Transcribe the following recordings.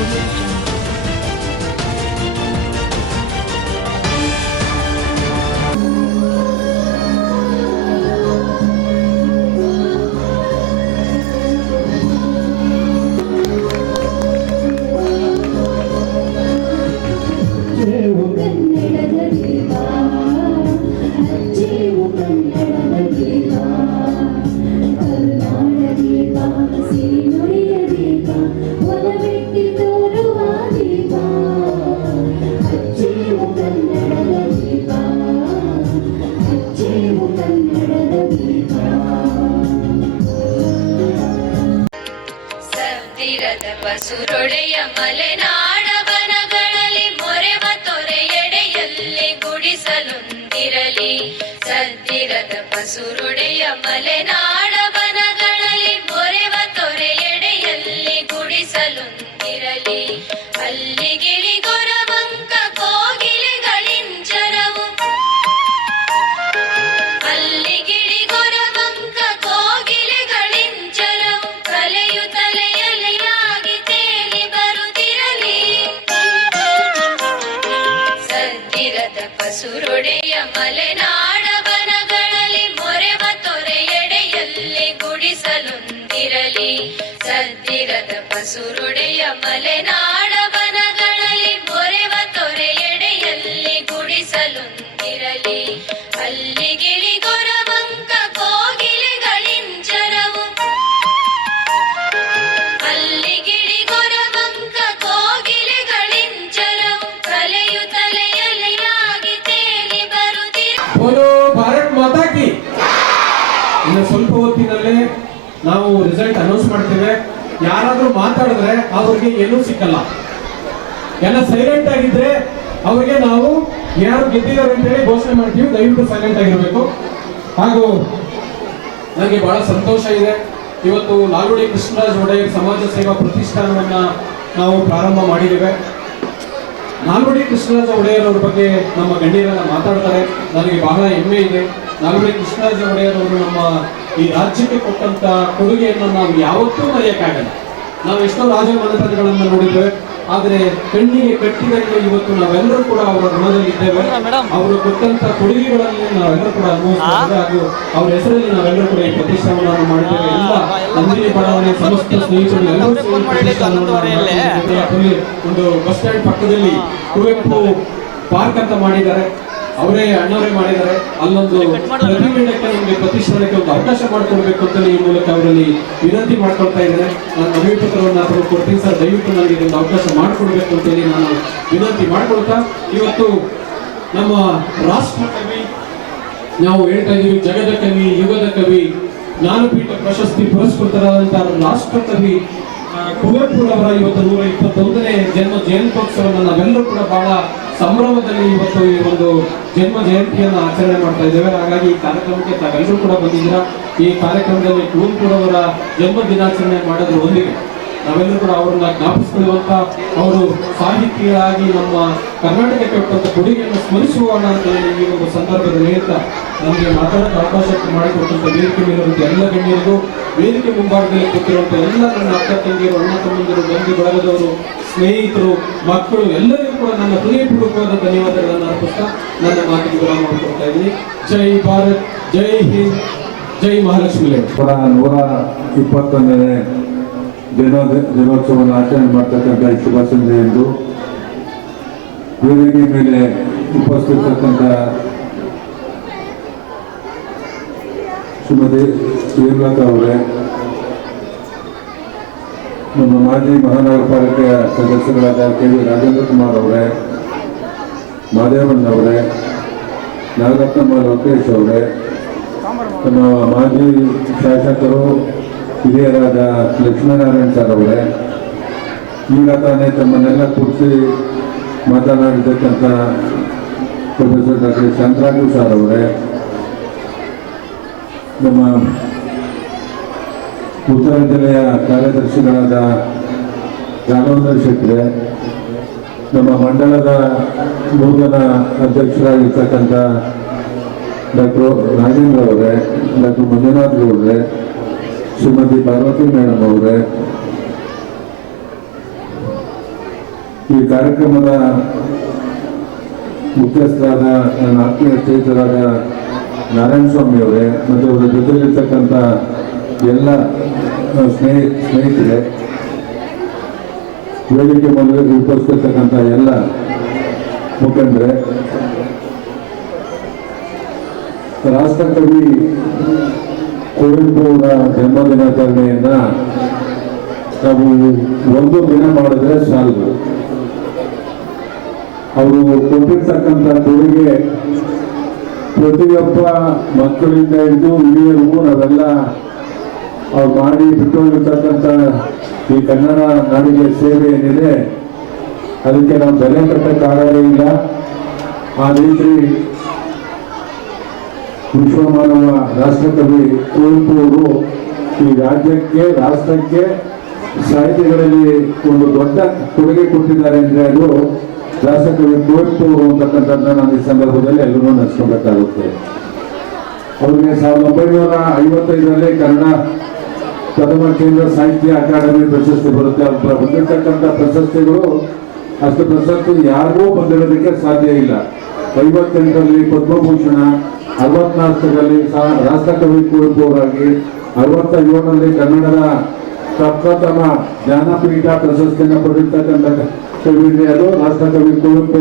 Good night, ಬಸುರೊಡೆಯ ಮಲೆನಾಡ ಬನಗಳಲ್ಲಿ ಮೊರೆವ ತೊರೆಯೆಡೆಯಲ್ಲಿ ಗುಡಿಸಲೊಂದಿರಲಿ. ಸದ್ದಿರದ ಪಸುರೊಡೆಯ ಮಲೆನಾಡ ಪಸುರೊಡೆಯ ಮಲೆನಾ ಬನಗಳಲ್ಲಿ ಮೊರೆವ ತೊರೆಯೆಡೆಯಲ್ಲಿ ಗುಡಿಸಲೊಂದಿರಲಿ. ಸದ್ದಿರದ ಪಸುರೊಡೆಯ ಮಲೆನಾಡ ರಿಸಲ್ಟ್ ಅನೌನ್ಸ್ ಮಾಡ್ತೇವೆ. ಯಾರಾದರೂ ಮಾತಾಡಿದ್ರೆ ಅವ್ರಿಗೆ ಏನೂ ಸಿಕ್ಕಲ್ಲ. ಎಲ್ಲ ಸೈಲೆಂಟ್ ಆಗಿದ್ರೆ ಅವರಿಗೆ ನಾವು ಯಾರು ಗೆದ್ದಿದ್ದಾರೆ ಅಂತೇಳಿ ಘೋಷಣೆ ಮಾಡ್ತೀವಿ. ದಯವಿಟ್ಟು ಸೈಲೆಂಟ್ ಆಗಿರ್ಬೇಕು. ಹಾಗೂ ನನಗೆ ಬಹಳ ಸಂತೋಷ ಇದೆ. ಇವತ್ತು ನಾಲ್ವಡಿ ಕೃಷ್ಣರಾಜ ಒಡೆಯರ್ ಸಮಾಜ ಸೇವಾ ಪ್ರತಿಷ್ಠಾನವನ್ನ ನಾವು ಪ್ರಾರಂಭ ಮಾಡಿದ್ದೇವೆ. ನಾಲ್ವಡಿ ಕೃಷ್ಣರಾಜ ಒಡೆಯರ್ ಅವ್ರ ಬಗ್ಗೆ ನಮ್ಮ ಗಣ್ಯರೆಲ್ಲ ಮಾತಾಡ್ತಾರೆ. ನನಗೆ ಬಹಳ ಹೆಮ್ಮೆ ಇದೆ. ನಾಲ್ವಡಿ ಕೃಷ್ಣರಾಜ ಒಡೆಯರ್ ಅವರು ನಮ್ಮ ಈ ರಾಜ್ಯಕ್ಕೆ ಕೊಟ್ಟಂತ ಕೊಡುಗೆಯನ್ನು ನಾವು ಯಾವತ್ತೂ ಮರೆಯಕ್ಕಾಗಲ್ಲ. ನಾವು ಎಷ್ಟೋ ರಾಜ ಮನೆತನಗಳನ್ನು ನೋಡಿದ್ದೇವೆ ಆದರೆ ಕಣ್ಣಿಗೆ ಕಟ್ಟಿದಂತೆ ಇವತ್ತು ನಾವೆಲ್ಲರೂ ಕೂಡ ಅವರ ಋಣದಲ್ಲಿ ಇದ್ದೇವೆ ಅವರು ಕೊಟ್ಟಂತ ಕೊಡುಗೆಗಳನ್ನು ನಾವೆಲ್ಲರೂ ಕೂಡ ಅನುಭವಿಸ್ತಾರೆ ಹಾಗೂ ಅವರ ಹೆಸರಲ್ಲಿ ನಾವೆಲ್ಲರೂ ಕೂಡ ಈ ಪ್ರತಿಷ್ಠಾನವನ್ನು ಮಾಡಿದ್ದೇವೆ. ಎಲ್ಲ ನಂದಿನಿ ಬಡಾವಣೆ ಸಮಸ್ತ ಸ್ನೇಹಿತರು ಒಂದು ಬಸ್ ಸ್ಟ್ಯಾಂಡ್ ಪಕ್ಕದಲ್ಲಿ ಕುವೆಂಪು ಪಾರ್ಕ್ ಅಂತ ಮಾಡಿದ್ದಾರೆ. ಅವರೇ ಅಣ್ಣವರೇ ಮಾಡಿದ್ದಾರೆ. ಅಲ್ಲೊಂದು ಪ್ರತಿಮೆಯಕ್ಕೆ ನಮಗೆ ಪ್ರತಿಷ್ಠಾನಕ್ಕೆ ಒಂದು ಅವಕಾಶ ಮಾಡಿಕೊಡ್ಬೇಕು ಅಂತ ಈ ಮೂಲಕ ಅವರಲ್ಲಿ ವಿನಂತಿ ಮಾಡ್ಕೊಳ್ತಾ ಇದ್ದೇನೆ ನಾನು ಅಭಿಪ್ರಾಯವನ್ನು ಪತ್ರವನ್ನು ಅಥವಾ ಕೊಡ್ತೀನಿ ಸರ್. ದಯವಿಟ್ಟು ನನಗೆ ಇದೊಂದು ಅವಕಾಶ ಮಾಡಿಕೊಡ್ಬೇಕು ಅಂತೇಳಿ ನಾನು ವಿನಂತಿ ಮಾಡ್ಕೊಳ್ತಾ. ಇವತ್ತು ನಮ್ಮ ರಾಷ್ಟ್ರ ಕವಿ ನಾವು ಹೇಳ್ತಾ ಇದ್ದೀವಿ ಜಗದ ಕವಿ ಯುಗದ ಕವಿ ಜ್ಞಾನಪೀಠ ಪ್ರಶಸ್ತಿ ಪುರಸ್ಕೃತರಾದಂತಹ ರಾಷ್ಟ್ರ ಕವಿ ಕುವೆಂಪುರವರ ಇವತ್ತು ನೂರ ಇಪ್ಪತ್ತೊಂದನೇ ಜನ್ಮ ಜಯಂತ್ಯೋತ್ಸವವನ್ನು ನಾವೆಲ್ಲರೂ ಕೂಡ ಬಹಳ ಸಂಭ್ರಮದಲ್ಲಿ ಇವತ್ತು ಈ ಒಂದು ಜನ್ಮ ಜಯಂತಿಯನ್ನು ಆಚರಣೆ ಮಾಡ್ತಾ ಇದ್ದೇವೆ. ಹಾಗಾಗಿ ಈ ಕಾರ್ಯಕ್ರಮಕ್ಕೆ ತಾವೆಲ್ಲರೂ ಕೂಡ ಬಂದಿದ್ದೀರಾ. ಈ ಕಾರ್ಯಕ್ರಮದಲ್ಲಿ ಕುವೆಂಪುರವರ ಜನ್ಮ ದಿನಾಚರಣೆ ಮಾಡೋದ್ರ ಒಂದಿಗೆ ನಾವೆಲ್ಲರೂ ಕೂಡ ಅವರನ್ನ ಜ್ಞಾಪಿಸಿಕೊಳ್ಳುವಂತ ಅವರು ಸಾಹಿತಿಗಳಾಗಿ ನಮ್ಮ ಕರ್ನಾಟಕಕ್ಕೆ ಕೊಟ್ಟಂತ ಕೊಡುಗೆಯನ್ನು ಸ್ಮರಿಸುವಣ ಅಂತ ಈ ಒಂದು ಸಂದರ್ಭದಲ್ಲಿ ಹೇಳ್ತಾ ನಮಗೆ ಮಾತಾಡೋಕೆ ಅವಕಾಶ ಮಾಡಿಕೊಟ್ಟಂತ ವೇದಿಕೆ ಮೇಲಿರುವಂತ ಎಲ್ಲ ಗಣ್ಯರಿಗೂ ವೇದಿಕೆ ಮುಂಭಾಗದಲ್ಲಿ ಕೂತಿರುವಂತ ಎಲ್ಲ ನನ್ನ ಅಕ್ಕ ತಂಗಿಯರು, ಅಣ್ಣ ತಮ್ಮಂದಿರು, ಬಂಧು, ಬಳಗದವರು ಸ್ನೇಹಿತರು, ಮಕ್ಕಳು ಎಲ್ಲರಿಗೂ ಕೂಡ ನನ್ನ ಹೃದಯಪೂರ್ವಕವಾದ ಧನ್ಯವಾದಗಳನ್ನು ಅರ್ಪಿಸ್ತಾ ನನ್ನ ಮಾತಿಗೆ ವಿರಾಮ ಮಾಡ್ಕೊಳ್ತಾ ಇದ್ದೀನಿ. ಜೈ ಭಾರತ್, ಜೈ ಹಿಂದ್, ಜೈ ಮಹಾಲಕ್ಷ್ಮಿ ನೂರ ಇಪ್ಪತ್ತೊಂದನೇ ದಿನ ದಿನೋತ್ಸವವನ್ನು ಆಚರಣೆ ಮಾಡ್ತಕ್ಕಂಥ ಈ ಶುಭ ಸಂಜೆಯಂದು ವೇದಿಕೆ ಮೇಲೆ ಉಪಸ್ಥಿತಕ್ಕಂಥ ಶ್ರೀಮತಿ ಹೇಮಲತಾ ಅವರೇ ನಮ್ಮ ಮಾಜಿ ಮಹಾನಗರಪಾಲಿಕೆಯ ಸದಸ್ಯರಾದ ಕೆ ವಿ ರಾಜೇಂದ್ರ ಕುಮಾರ್ ಅವರೇ ಮಾದೇವಣ್ಣ ಅವರೇ ನಾಗರತ್ನಮ್ಮ ಲೋಕೇಶ್ ಅವರೇ, ನಮ್ಮ ಮಾಜಿ ಶಾಸಕರು ಹಿರಿಯರಾದ ಲಕ್ಷ್ಮೀನಾರಾಯಣ ಸರ್ ಅವರೇ, ಈಗ ತಾನೇ ತಮ್ಮನ್ನೆಲ್ಲ ಕೂರಿಸಿ ಮಾತನಾಡಿರ್ತಕ್ಕಂಥ ಪ್ರೊಫೆಸರ್ ಡಾಕ್ಟರ್ ಚಂದ್ರಾಜು ಸರ್ ಅವರೇ, ನಮ್ಮ ಉತ್ತರ ಜಿಲ್ಲೆಯ ಕಾರ್ಯದರ್ಶಿಗಳಾದ ರಾಘವೇಂದ್ರ ಶೆಟ್ರೆ, ನಮ್ಮ ಮಂಡಲದ ನೂತನ ಅಧ್ಯಕ್ಷರಾಗಿರ್ತಕ್ಕಂಥ ಡಾಕ್ಟರ್ ನಾಗೇಂದ್ರ ಅವರೇ, ಡಾಕ್ಟರ್ ಮಂಜುನಾಥ್ ಗೌಡ್ರೆ, ಶ್ರೀಮತಿ ಪಾರ್ವತಿ ಮೇಡಮ್ ಅವರೇ, ಈ ಕಾರ್ಯಕ್ರಮದ ಮುಖ್ಯಸ್ಥರಾದ ನನ್ನ ಆತ್ಮೀಯ ಸ್ನೇಹಿತರಾದ ನಾರಾಯಣ ಸ್ವಾಮಿ ಅವರೇ, ಮತ್ತು ಅವರ ಜೊತೆಲಿರ್ತಕ್ಕಂಥ ಎಲ್ಲ ಸ್ನೇಹಿ, ಸ್ನೇಹಿತರೆ ವೇದಿಕೆ ಮೇಲೆ ಉಪಸ್ಥಿರ್ತಕ್ಕಂಥ ಎಲ್ಲ ಮುಖಂಡರೆ, ರಾಷ್ಟ್ರಕವಿ ಕುವೆಂಪು ಅವರ ಜನ್ಮದಿನಾಚರಣೆಯನ್ನ ನಾವು ಒಂದು ದಿನ ಮಾಡಿದ್ರೆ ಸಾಲದು. ಅವರು ಕೊಟ್ಟಿರ್ತಕ್ಕಂಥ ಕೊಡುಗೆ ಪ್ರತಿಯೊಬ್ಬ ಮಕ್ಕಳಿಂದ ಹಿಡಿದು ಹಿರಿಯರಿಗೂ ನಾವೆಲ್ಲ ಮಾಡಿ ಬಿಟ್ಟೋಗಿರ್ತಕ್ಕಂಥ ಈ ಕನ್ನಡ ನಾಡಿಗೆ ಸೇವೆ ಏನಿದೆ, ಅದಕ್ಕೆ ನಾವು ಬೆಲೆ ಕಟ್ಟಕ್ಕಾಗಲೇ ಇಲ್ಲ. ಆ ರೀತಿ ವಿಶ್ವಮಾನವ ರಾಷ್ಟ್ರಕವಿ ಕುವೆಂಪು ಅವರು ಈ ರಾಜ್ಯಕ್ಕೆ, ರಾಷ್ಟ್ರಕ್ಕೆ ಸಾಹಿತ್ಯಗಳಲ್ಲಿ ಒಂದು ದೊಡ್ಡ ಕೊಡುಗೆ ಕೊಟ್ಟಿದ್ದಾರೆ ಅಂದರೆ ಅದು ರಾಷ್ಟ್ರಕವಿ ಕುವೆಂಪು ಅಂತಕ್ಕಂಥದ್ದನ್ನ ನಾನು ಈ ಸಂದರ್ಭದಲ್ಲಿ ಎಲ್ಲರೂ ನೆನೆಸ್ಕೊಬೇಕಾಗುತ್ತೆ ಅವ್ರಿಗೆ ಸಾವಿರದ ಒಂಬೈನೂರ ಐವತ್ತೈದರಲ್ಲಿ ಕನ್ನಡ ಪ್ರಥಮ ಕೇಂದ್ರ ಸಾಹಿತ್ಯ ಅಕಾಡೆಮಿ ಪ್ರಶಸ್ತಿ ಬರುತ್ತೆ. ಬಂದಿರತಕ್ಕಂಥ ಪ್ರಶಸ್ತಿಗಳು, ಅಷ್ಟು ಪ್ರಶಸ್ತಿ ಯಾರಿಗೂ ಬಂದಿರೋದಕ್ಕೆ ಸಾಧ್ಯ ಇಲ್ಲ. ಐವತ್ತೆಂಟರಲ್ಲಿ ಪದ್ಮಭೂಷಣ, ಅರವತ್ನಾಲ್ಕರಲ್ಲಿ ರಾಷ್ಟ್ರಕವಿ ಕುವೆಂಪು ಅವರಾಗಿ ಅರವತ್ತ ಏಳರಲ್ಲಿ ಕನ್ನಡದ ಪ್ರಪ್ರಥಮ ಜ್ಞಾನಪೀಠ ಪ್ರಶಸ್ತಿಯನ್ನು ಪಡೆದಿರ್ತಕ್ಕಂಥ ಕವಿ ಅದು ರಾಷ್ಟ್ರಕವಿ ಕುವೆಂಪು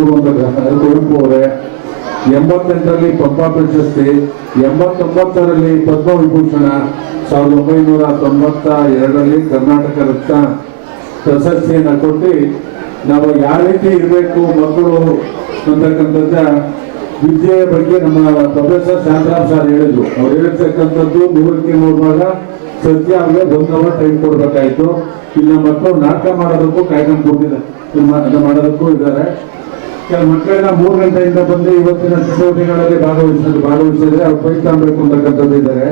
ಕುವೆಂಪು ಅವರೇ ಎಂಬತ್ತೆಂಟರಲ್ಲಿ ಪಂಪ ಪ್ರಶಸ್ತಿ, ಎಂಬತ್ತೊಂಬತ್ತರಲ್ಲಿ ಪದ್ಮವಿಭೂಷಣ ಸಾವಿರದ ಒಂಬೈನೂರ ತೊಂಬತ್ತ ಎರಡರಲ್ಲಿ ಕರ್ನಾಟಕ ರತ್ನ ಪ್ರಶಸ್ತಿಯನ್ನು ಕೊಟ್ಟು, ನಾವು ಯಾವ ರೀತಿ ಇರಬೇಕು ಮಕ್ಕಳು ಅಂತಕ್ಕಂಥದ್ದ ವಿದ್ಯೆಯ ಬಗ್ಗೆ ನಮ್ಮ ಪ್ರೊಫೆಸರ್ ಶಾಂತರಾಮ್ ಸರ್ ಹೇಳಿದ್ರು. ಅವ್ರು ಹೇಳಿರ್ತಕ್ಕಂಥದ್ದು ನೂರಕ್ಕೆ ನೂರು ಭಾಗ, ಸತ್ಯ ಅವ್ರಿಗೆ ಒಂದು ಅವರ್ ಟೈಮ್ ಕೊಡ್ಬೇಕಾಯ್ತು. ಇಲ್ಲ ಮಕ್ಕಳು ನಾಟಕ ಮಾಡೋದಕ್ಕೂ ಕಾಯ್ಕೊಂಡು ಕೊಟ್ಟಿದ್ದಾರೆ ಮಾಡೋದಕ್ಕೂ ಇದ್ದಾರೆ. ಕೆಲ ಮಕ್ಕಳನ್ನ ಮೂರು ಗಂಟೆಯಿಂದ ಬಂದು ಇವತ್ತಿನ ಚಟುವಟಿಕೆಗಳಲ್ಲಿ ಭಾಗವಹಿಸಿದ್ರು. ಭಾಗವಹಿಸಿದ್ರೆ ಅವ್ರು ಬೈತಾಂಬೇಕು ಅಂತಕ್ಕಂಥದ್ದು ಇದ್ದಾರೆ.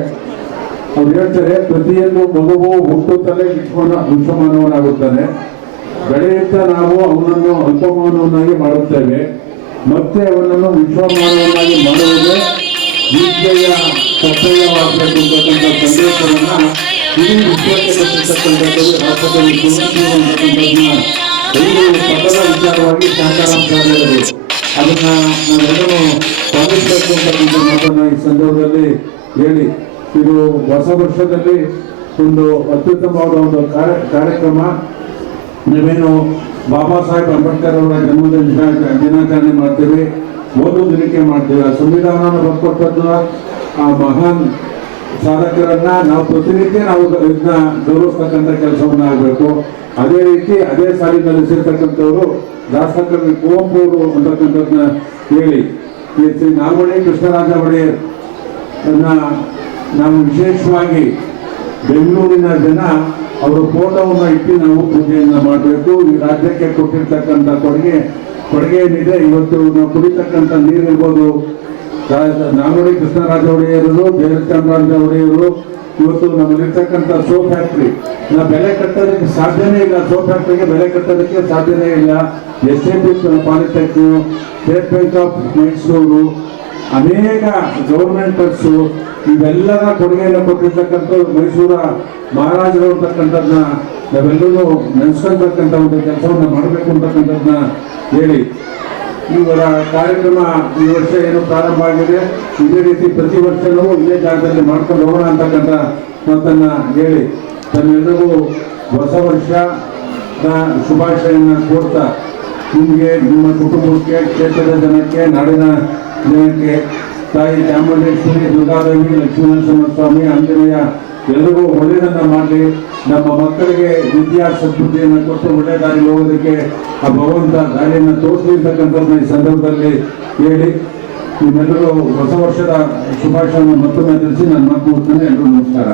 ಅವ್ರು ಹೇಳ್ತಾರೆ, ಪ್ರತಿಯೊಂದು ಮಗುವು ಹುಟ್ಟುತ್ತಲೇ ವಿಶ್ವನ ವಿಶ್ವಮಾನವನಾಗುತ್ತಾನೆ ಬೆಳೆಯುತ್ತಾ ನಾವು ಅವನನ್ನು ಅಲ್ಪಮಾನವನಾಗಿ ಮಾಡುತ್ತೇವೆ. ಮತ್ತೆ ಅವನನ್ನು ವಿಶ್ವಮಾನವನಾಗಿ ಮಾಡುವುದೇ ವಿದ್ಯೆಯ ಕರ್ತವ್ಯವಾಗಬೇಕು ಅಂತಕ್ಕಂಥ ಸಂದೇಶವನ್ನ ಇಡೀ ವಿಶ್ವಕ್ಕೆ ಕೊಟ್ಟಿರ್ತಕ್ಕಂಥದ್ದು ಕುವೆಂಪು ಅಂತಕ್ಕಂಥದ್ದನ್ನ ಒಂದು ಪದದ ಅದನ್ನ ನಾವೆಲ್ಲರೂ ಪಾಲಿಸಬೇಕು ಅಂತಕ್ಕಂಥ ಮಾತನ್ನ ಈ ಸಂದರ್ಭದಲ್ಲಿ ಹೇಳಿ ಇದು ಹೊಸ ವರ್ಷದಲ್ಲಿ ಒಂದು ಅತ್ಯುತ್ತಮವಾದ ಒಂದು ಕಾರ್ಯ- ಕಾರ್ಯಕ್ರಮ. ನೀವೇನು ಬಾಬಾ ಸಾಹೇಬ್ ಅಂಬೇಡ್ಕರ್ ಅವರ ಜನ್ಮದಿನ ದಿನ- ದಿನಾಚರಣೆ ಮಾಡ್ತೀವಿ. ಓದು ದಿನಕ್ಕೆ ಮಾಡ್ತೀವಿ. ಆ ಸಂವಿಧಾನ ಬರ್ಕೊಟ್ಟದ್ದು ಆ ಮಹಾನ್ ಸಾಧಕರನ್ನ ನಾವು ಪ್ರತಿನಿತ್ಯ ನಾವು ಇದನ್ನ ಗೌರವಿಸ್ತಕ್ಕಂಥ ಕೆಲಸವನ್ನ ಆಗಬೇಕು. ಅದೇ ರೀತಿ ಅದೇ ಸಾಲಿನಲ್ಲಿ ಸೇರ್ತಕ್ಕಂಥವ್ರು ದಾಸಕರ್ಮಿ ಕುವೆಂಪು ಅವರು ಅಂತಕ್ಕಂಥದ್ದನ್ನ ಹೇಳಿ ಶ್ರೀ ನಾಲ್ವಡಿ ಕೃಷ್ಣರಾಜ ಒಡೆಯರ್ ಅನ್ನ ನಾವು ವಿಶೇಷವಾಗಿ ಬೆಂಗಳೂರಿನ ಜನ ಅವರ ಫೋಟೋವನ್ನು ಇಟ್ಟು ನಾವು ಪೂಜೆಯನ್ನು ಮಾಡಬೇಕು. ಈ ರಾಜ್ಯಕ್ಕೆ ಕೊಟ್ಟಿರ್ತಕ್ಕಂಥ ಕೊಡುಗೆ ಕೊಡುಗೆ ಏನಿದೆ ಇವತ್ತು ನಾವು ಕುಡಿತಕ್ಕಂಥ ನೀರಿರ್ಬೋದು ನಾಗೋಡಿ ಕೃಷ್ಣರಾಜ ಒಡೆಯರು ಜಯಚಾಮರಾಜ ಒಡೆಯರು, ಇವತ್ತು ನಮ್ಮಲ್ಲಿರ್ತಕ್ಕಂಥ ಸೋ ಫ್ಯಾಕ್ಟ್ರಿ. ನಾವು ಬೆಲೆ ಕಟ್ಟೋದಕ್ಕೆ ಸಾಧ್ಯನೇ ಇಲ್ಲ. ಸೋ ಫ್ಯಾಕ್ಟ್ರಿಗೆ ಬೆಲೆ ಕಟ್ಟೋದಕ್ಕೆ ಸಾಧ್ಯನೇ ಇಲ್ಲ. S A P polytechnic, state bank of Mysore ಅನೇಕ ಗೌರ್ಮೆಂಟ್ ಇವೆಲ್ಲರ ಕೊಡುಗೆಯನ್ನು ಕೊಟ್ಟಿರ್ತಕ್ಕಂಥ ಮೈಸೂರ ಮಹಾರಾಜರು ಅಂತಕ್ಕಂಥದ್ದನ್ನ ನಾವೆಲ್ಲರೂ ನೆನೆಸ್ಕೊಳ್ತಕ್ಕಂಥ ಒಂದು ಕೆಲಸವನ್ನು ಮಾಡಬೇಕು ಅಂತಕ್ಕಂಥದ್ದನ್ನ ಹೇಳಿ. ಇವರ ಕಾರ್ಯಕ್ರಮ ಈ ವರ್ಷ ಏನು ಪ್ರಾರಂಭ ಆಗಿದೆ, ಇದೇ ರೀತಿ ಪ್ರತಿ ವರ್ಷವೂ ಇದೇ ಜಾಗದಲ್ಲಿ ಮಾಡ್ಕೊಂಡು ಹೋಗೋಣ ಅಂತಕ್ಕಂಥ ಮಾತನ್ನ ಹೇಳಿ. ತಮ್ಮೆಲ್ಲರಿಗೂ ಹೊಸ ವರ್ಷ ಶುಭಾಶಯನ ಕೋರ್ತಾ. ನಿಮಗೆ, ನಿಮ್ಮ ಕುಟುಂಬಕ್ಕೆ, ಕ್ಷೇತ್ರದ ಜನಕ್ಕೆ, ನಾಡಿನ ಜನಕ್ಕೆ ತಾಯಿ ಚಾಮುಂಡೇಶ್ವರಿ ದುರ್ಗಾದೇವಿ ಲಕ್ಷ್ಮೀನರಸಿಂಹ ಸ್ವಾಮಿ ಆಂಜನೇಯ ಎಲ್ಲರಿಗೂ ಒಳ್ಳೆಯದನ್ನ ಮಾಡಲಿ. ನಮ್ಮ ಮಕ್ಕಳಿಗೆ ವಿದ್ಯಾ ಸದ್ಬುದ್ಧಿಯನ್ನು ಕೊಟ್ಟು ಒಳ್ಳೆ ದಾರಿ ಹೋಗೋದಕ್ಕೆ ಆ ಭಗವಂತ ದಾರಿಯನ್ನು ತೋರಿಸಿರ್ತಕ್ಕಂಥದ್ದನ್ನ ಈ ಸಂದರ್ಭದಲ್ಲಿ ಹೇಳಿ. ನಿಮ್ಮೆಲ್ಲರೂ ಹೊಸ ವರ್ಷದ ಶುಭಾಶಯವನ್ನು ಮತ್ತೊಮ್ಮೆ ತಿಳಿಸಿ. ನನ್ನ ಮಾತು ಎಲ್ಲರೂ ನಮಸ್ಕಾರ.